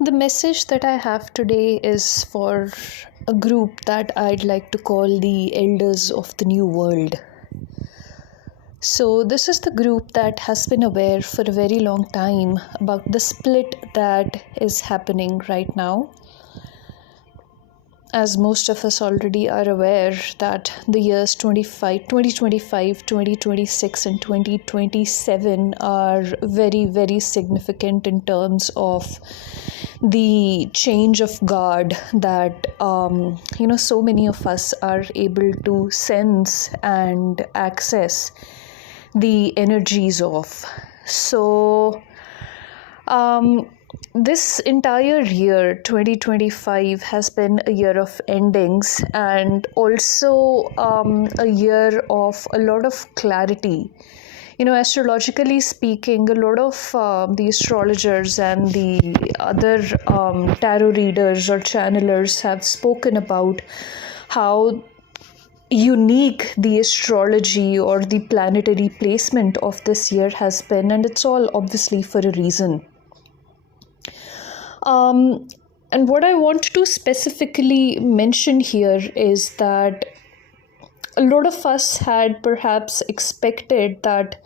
The message that I have today is for a group that I'd like to call the Elders of the New World. So, this is the group that has been aware for a very long time about the split that is happening right now. As most of us already are aware, that the years 2025, 2026, and 2027 are very, very significant in terms of the change of guard that so many of us are able to sense and access the energies of. So this entire year 2025 has been a year of endings, and also a year of a lot of clarity. Astrologically speaking, a lot of the astrologers and the other tarot readers or channelers have spoken about how unique the astrology or the planetary placement of this year has been, and it's all obviously for a reason. And what I want to specifically mention here is that a lot of us had perhaps expected that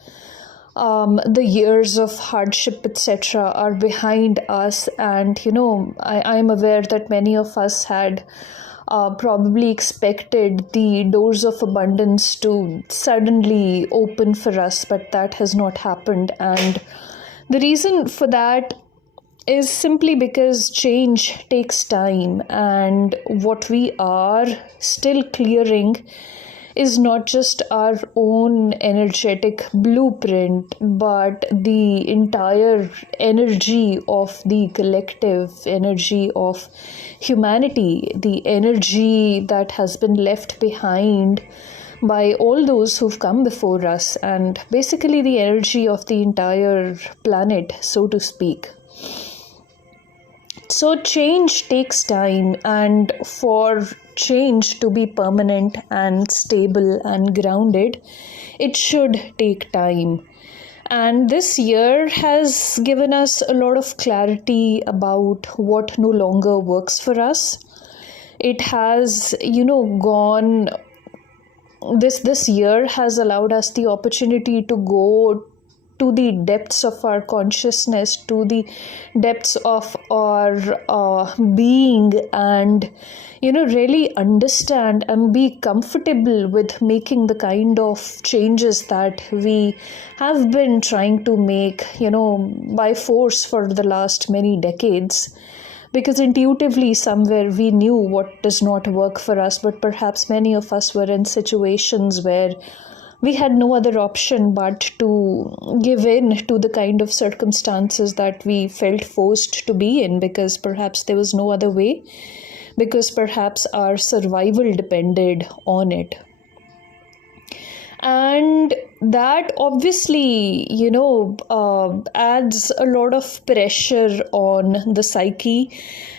the years of hardship, etc., are behind us. And, I'm aware that many of us had probably expected the doors of abundance to suddenly open for us, but that has not happened. And the reason for that is simply because change takes time, and what we are still clearing is not just our own energetic blueprint, but the entire energy of the collective, energy of humanity, the energy that has been left behind by all those who've come before us, and basically the energy of the entire planet, so to speak. So, change takes time, and for change to be permanent and stable and grounded, it should take time. And this year has given us a lot of clarity about what no longer works for us. It has, gone. This year has allowed us the opportunity to go to the depths of our consciousness, to the depths of our being, and really understand and be comfortable with making the kind of changes that we have been trying to make by force for the last many decades, because intuitively somewhere we knew what does not work for us, but perhaps many of us were in situations where we had no other option but to give in to the kind of circumstances that we felt forced to be in, because perhaps there was no other way, because perhaps our survival depended on it. And that obviously, adds a lot of pressure on the psyche,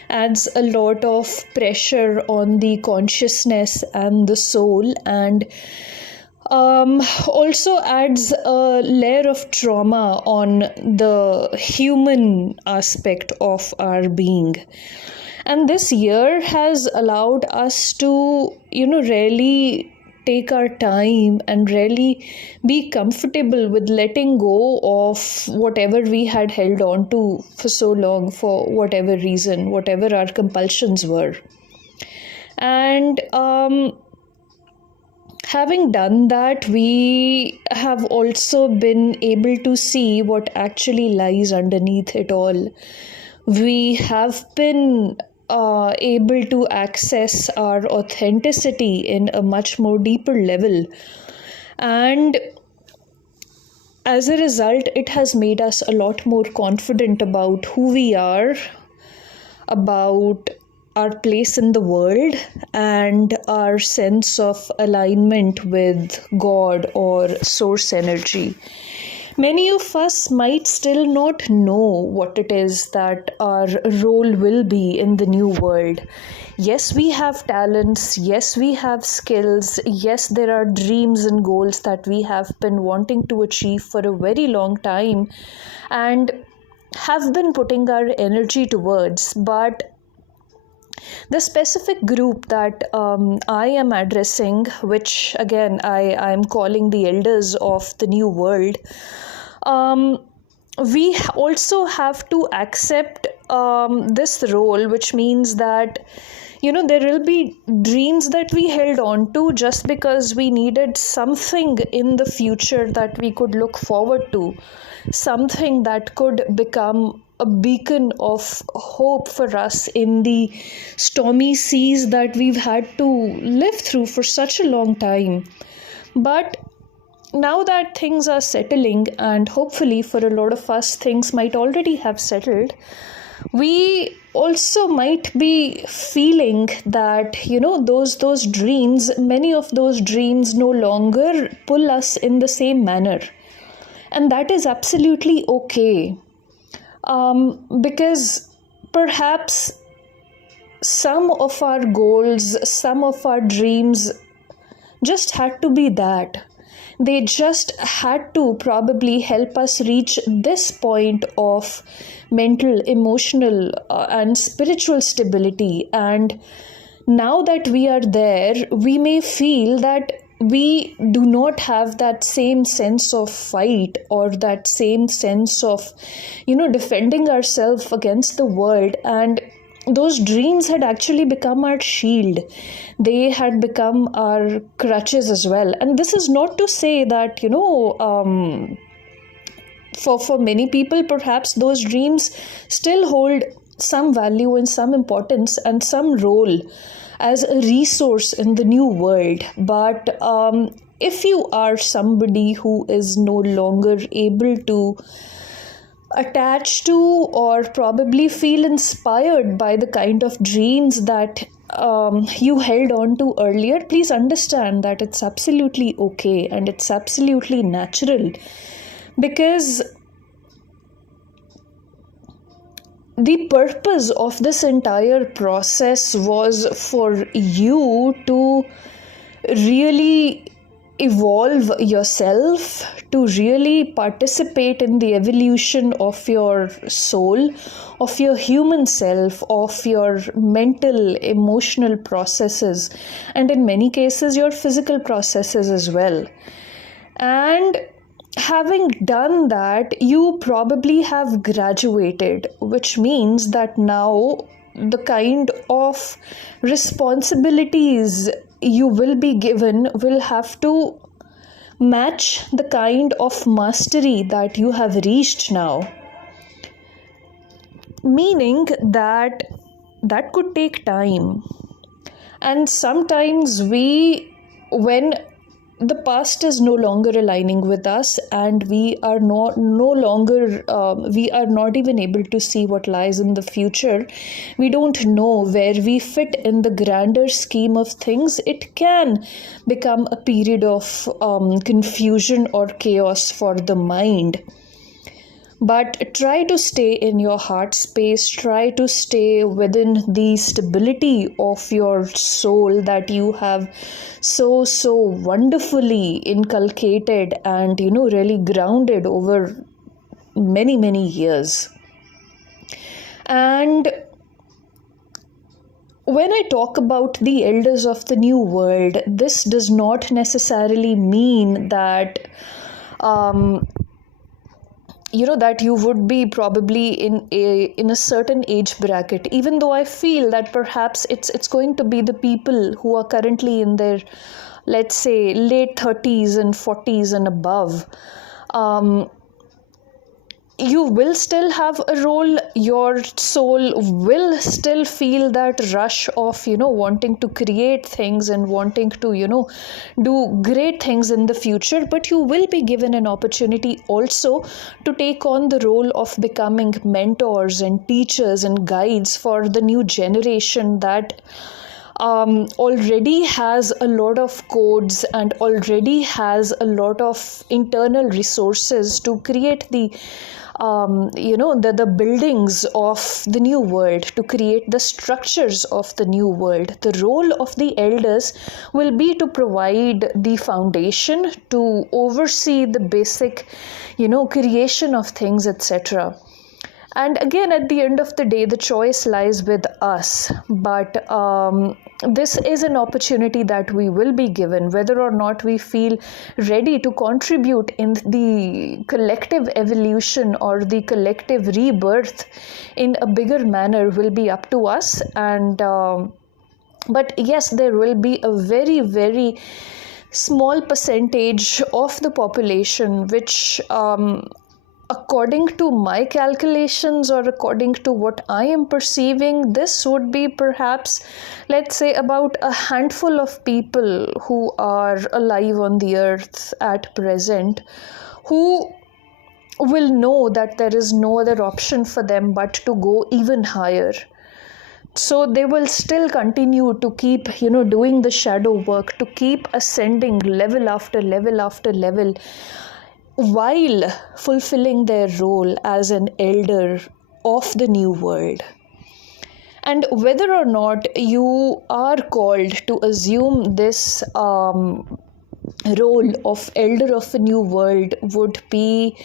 adds a lot of pressure on the consciousness and the soul, and also adds a layer of trauma on the human aspect of our being. And this year has allowed us to, really take our time and really be comfortable with letting go of whatever we had held on to for so long, for whatever reason, whatever our compulsions were. And having done that, we have also been able to see what actually lies underneath it all. We have been able to access our authenticity in a much more deeper level. And as a result, it has made us a lot more confident about who we are, about our place in the world, and our sense of alignment with God or source energy. Many of us might still not know what it is that our role will be in the new world. Yes, we have talents. Yes, we have skills. Yes, there are dreams and goals that we have been wanting to achieve for a very long time. And have been putting our energy towards. But the specific group that I am addressing, which again I am calling the elders of the new world, um, we also have to accept this role, which means that there will be dreams that we held on to just because we needed something in the future that we could look forward to, something that could become a beacon of hope for us in the stormy seas that we've had to live through for such a long time. But now that things are settling, and hopefully for a lot of us things might already have settled, we also might be feeling that those dreams, many of those dreams no longer pull us in the same manner, and that is absolutely okay. Because perhaps some of our goals, some of our dreams just had to be that. They just had to probably help us reach this point of mental, emotional, and spiritual stability. And now that we are there, we may feel that we do not have that same sense of fight or that same sense of defending ourselves against the world. And those dreams had actually become our shield. They had become our crutches as well. And this is not to say that for many people perhaps those dreams still hold some value and some importance and some role as a resource in the new world. But if you are somebody who is no longer able to attach to or probably feel inspired by the kind of dreams that you held on to earlier, please understand that it's absolutely okay and it's absolutely natural, because the purpose of this entire process was for you to really evolve yourself, to really participate in the evolution of your soul, of your human self, of your mental, emotional processes, and in many cases your physical processes as well. And having done that, you probably have graduated, which means that now the kind of responsibilities you will be given will have to match the kind of mastery that you have reached now. Meaning that could take time. And sometimes when the past is no longer aligning with us and we are no longer we are not even able to see what lies in the future, we don't know where we fit in the grander scheme of things, it can become a period of confusion or chaos for the mind. But try to stay in your heart space, try to stay within the stability of your soul that you have so wonderfully inculcated and really grounded over many years. And when I talk about the elders of the new world, this does not necessarily mean that that you would be probably in a certain age bracket, even though I feel that perhaps it's going to be the people who are currently in their, let's say, late 30s and 40s and above. You will still have a role. Your soul will still feel that rush of wanting to create things and wanting to do great things in the future, but you will be given an opportunity also to take on the role of becoming mentors and teachers and guides for the new generation that already has a lot of codes and already has a lot of internal resources to create the buildings of the new world, to create the structures of the new world. The role of the elders will be to provide the foundation, to oversee the basic, creation of things, etc. And again, at the end of the day, the choice lies with us. But this is an opportunity that we will be given, whether or not we feel ready to contribute in the collective evolution or the collective rebirth in a bigger manner will be up to us. And but yes, there will be a very, very small percentage of the population which according to my calculations, or according to what I am perceiving, this would be perhaps, let's say, about a handful of people who are alive on the earth at present, who will know that there is no other option for them but to go even higher. So they will still continue to keep doing the shadow work, to keep ascending level after level after level, while fulfilling their role as an elder of the new world. And whether or not you are called to assume this role of elder of a new world would be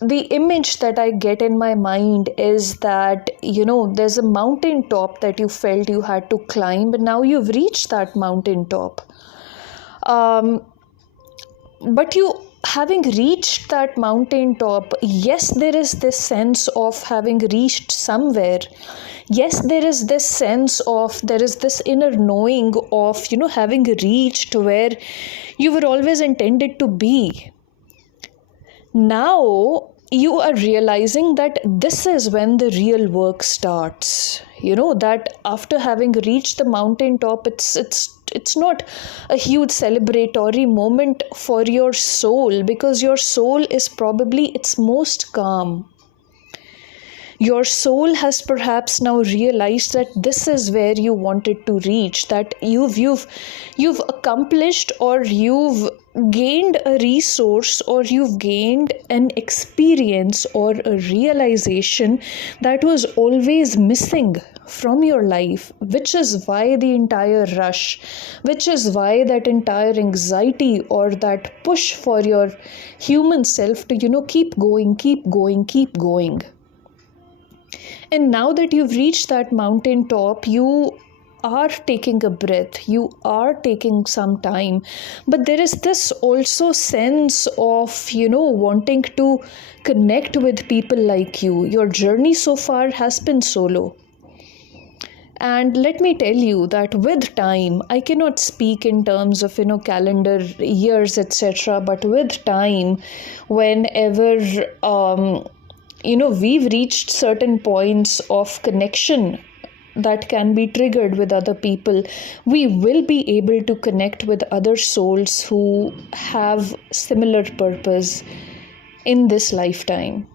the image that I get in my mind is that there's a mountaintop that you felt you had to climb, and now you've reached that mountaintop. But you having reached that mountaintop, yes, there is this sense of having reached somewhere. Yes, there is this sense of, there is this inner knowing of having reached where you were always intended to be. Now you are realizing that this is when the real work starts. That after having reached the mountaintop, it's not a huge celebratory moment for your soul, because your soul is probably its most calm. Your soul has perhaps now realized that this is where you wanted to reach, that you've accomplished, or you've gained a resource, or you've gained an experience or a realization that was always missing from your life, which is why the entire rush, which is why that entire anxiety or that push for your human self to keep going, keep going, keep going. And now that you've reached that mountaintop, you are taking a breath, you are taking some time, but there is this also sense of wanting to connect with people like you. Your journey so far has been solo, and let me tell you that with time, I cannot speak in terms of calendar years, etc., but with time, whenever we've reached certain points of connection that can be triggered with other people, we will be able to connect with other souls who have similar purpose in this lifetime.